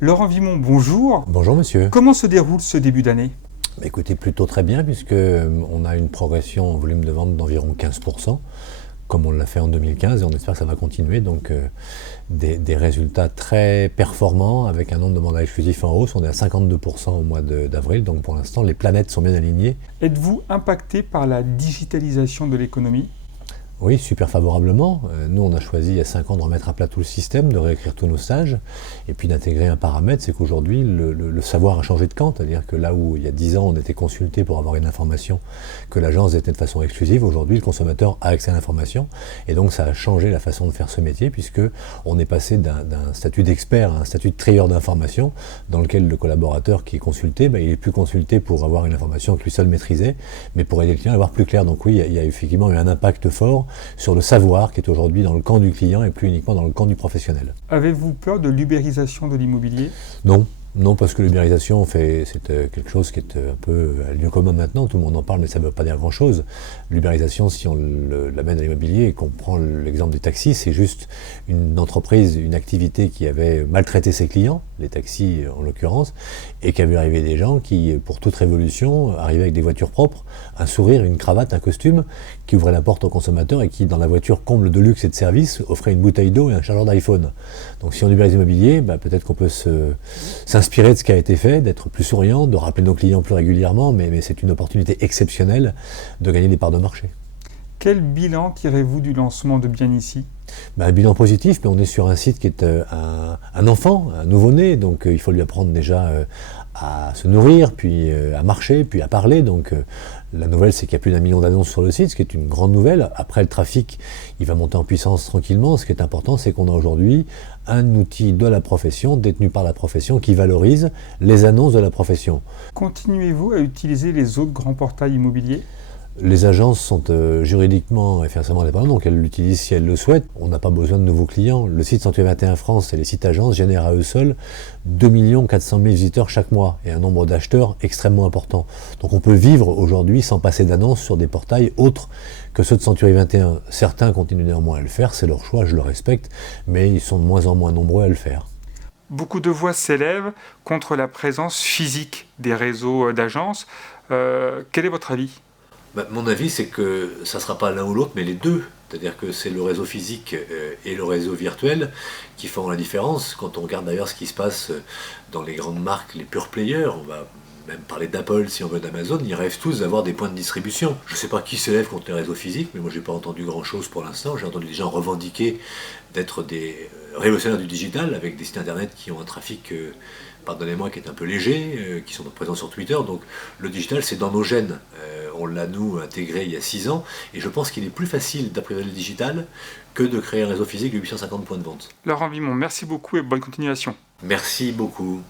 Laurent Vimont, bonjour. Bonjour monsieur. Comment se déroule ce début d'année ? Écoutez, plutôt très bien puisque on a une progression en volume de vente d'environ 15%, comme on l'a fait en 2015 et on espère que ça va continuer. Donc des résultats très performants avec un nombre de mandats exclusifs en hausse. On est à 52% au mois d'avril, donc pour l'instant les planètes sont bien alignées. Êtes-vous impacté par la digitalisation de l'économie ? Oui, super favorablement. Nous, on a choisi il y a 5 ans de remettre à plat tout le système, de réécrire tous nos stages, et puis d'intégrer un paramètre, c'est qu'aujourd'hui, le savoir a changé de camp. C'est-à-dire que là où il y a 10 ans, on était consulté pour avoir une information que l'agence était de façon exclusive, aujourd'hui, le consommateur a accès à l'information, et donc ça a changé la façon de faire ce métier, puisque on est passé d'un statut d'expert à un statut de trieur d'informations, dans lequel le collaborateur qui est consulté, il est plus consulté pour avoir une information que lui seul maîtrisait, mais pour aider le client à avoir plus clair. Donc oui, il y a effectivement eu un impact fort sur le savoir qui est aujourd'hui dans le camp du client et plus uniquement dans le camp du professionnel. Avez-vous peur de l'ubérisation de l'immobilier ? Non, parce que l'ubérisation, c'est quelque chose qui est un peu à lieu commun maintenant, tout le monde en parle, mais ça ne veut pas dire grand-chose. L'ubérisation, si on l'amène à l'immobilier et qu'on prend l'exemple des taxis, c'est juste une entreprise, une activité qui avait maltraité ses clients, les taxis en l'occurrence, et qui a vu arriver des gens qui, pour toute révolution, arrivaient avec des voitures propres, un sourire, une cravate, un costume, qui ouvraient la porte au consommateur et qui, dans la voiture comble de luxe et de service, offraient une bouteille d'eau et un chargeur d'iPhone. Donc si on ubérise l'immobilier, peut-être qu'on peut s'inspirer de ce qui a été fait, d'être plus souriant, de rappeler nos clients plus régulièrement, mais c'est une opportunité exceptionnelle de gagner des parts de marché. Quel bilan tirez-vous du lancement de Bien Ici ? Un bilan positif, mais on est sur un site qui est un enfant, un nouveau-né, donc il faut lui apprendre déjà à se nourrir, puis à marcher, puis à parler. Donc la nouvelle, c'est qu'il y a plus d'1 million d'annonces sur le site, ce qui est une grande nouvelle. Après, le trafic, il va monter en puissance tranquillement. Ce qui est important, c'est qu'on a aujourd'hui un outil de la profession, détenu par la profession, qui valorise les annonces de la profession. Continuez-vous à utiliser les autres grands portails immobiliers ? Les agences sont juridiquement et financièrement indépendantes, donc elles l'utilisent si elles le souhaitent. On n'a pas besoin de nouveaux clients. Le site Century 21 France et les sites agences génèrent à eux seuls 2 400 000 visiteurs chaque mois et un nombre d'acheteurs extrêmement important. Donc on peut vivre aujourd'hui sans passer d'annonces sur des portails autres que ceux de Century 21. Certains continuent néanmoins à le faire, c'est leur choix, je le respecte, mais ils sont de moins en moins nombreux à le faire. Beaucoup de voix s'élèvent contre la présence physique des réseaux d'agences. Quel est votre avis ? Mon avis, c'est que ça ne sera pas l'un ou l'autre, mais les deux. C'est-à-dire que c'est le réseau physique et le réseau virtuel qui font la différence. Quand on regarde d'ailleurs ce qui se passe dans les grandes marques, les pure players, on va même parler d'Apple si on veut, d'Amazon, ils rêvent tous d'avoir des points de distribution. Je ne sais pas qui s'élève contre les réseaux physiques, mais moi j'ai pas entendu grand-chose pour l'instant. J'ai entendu des gens revendiquer d'être des révolutionnaires du digital avec des sites internet qui ont un trafic, pardonnez-moi, qui est un peu léger, qui sont présents sur Twitter. Donc le digital, c'est dans nos gènes. On l'a, nous, intégré il y a 6 ans, et je pense qu'il est plus facile d'apprivoiser le digital que de créer un réseau physique de 850 points de vente. Laurent Vimont, merci beaucoup et bonne continuation. Merci beaucoup.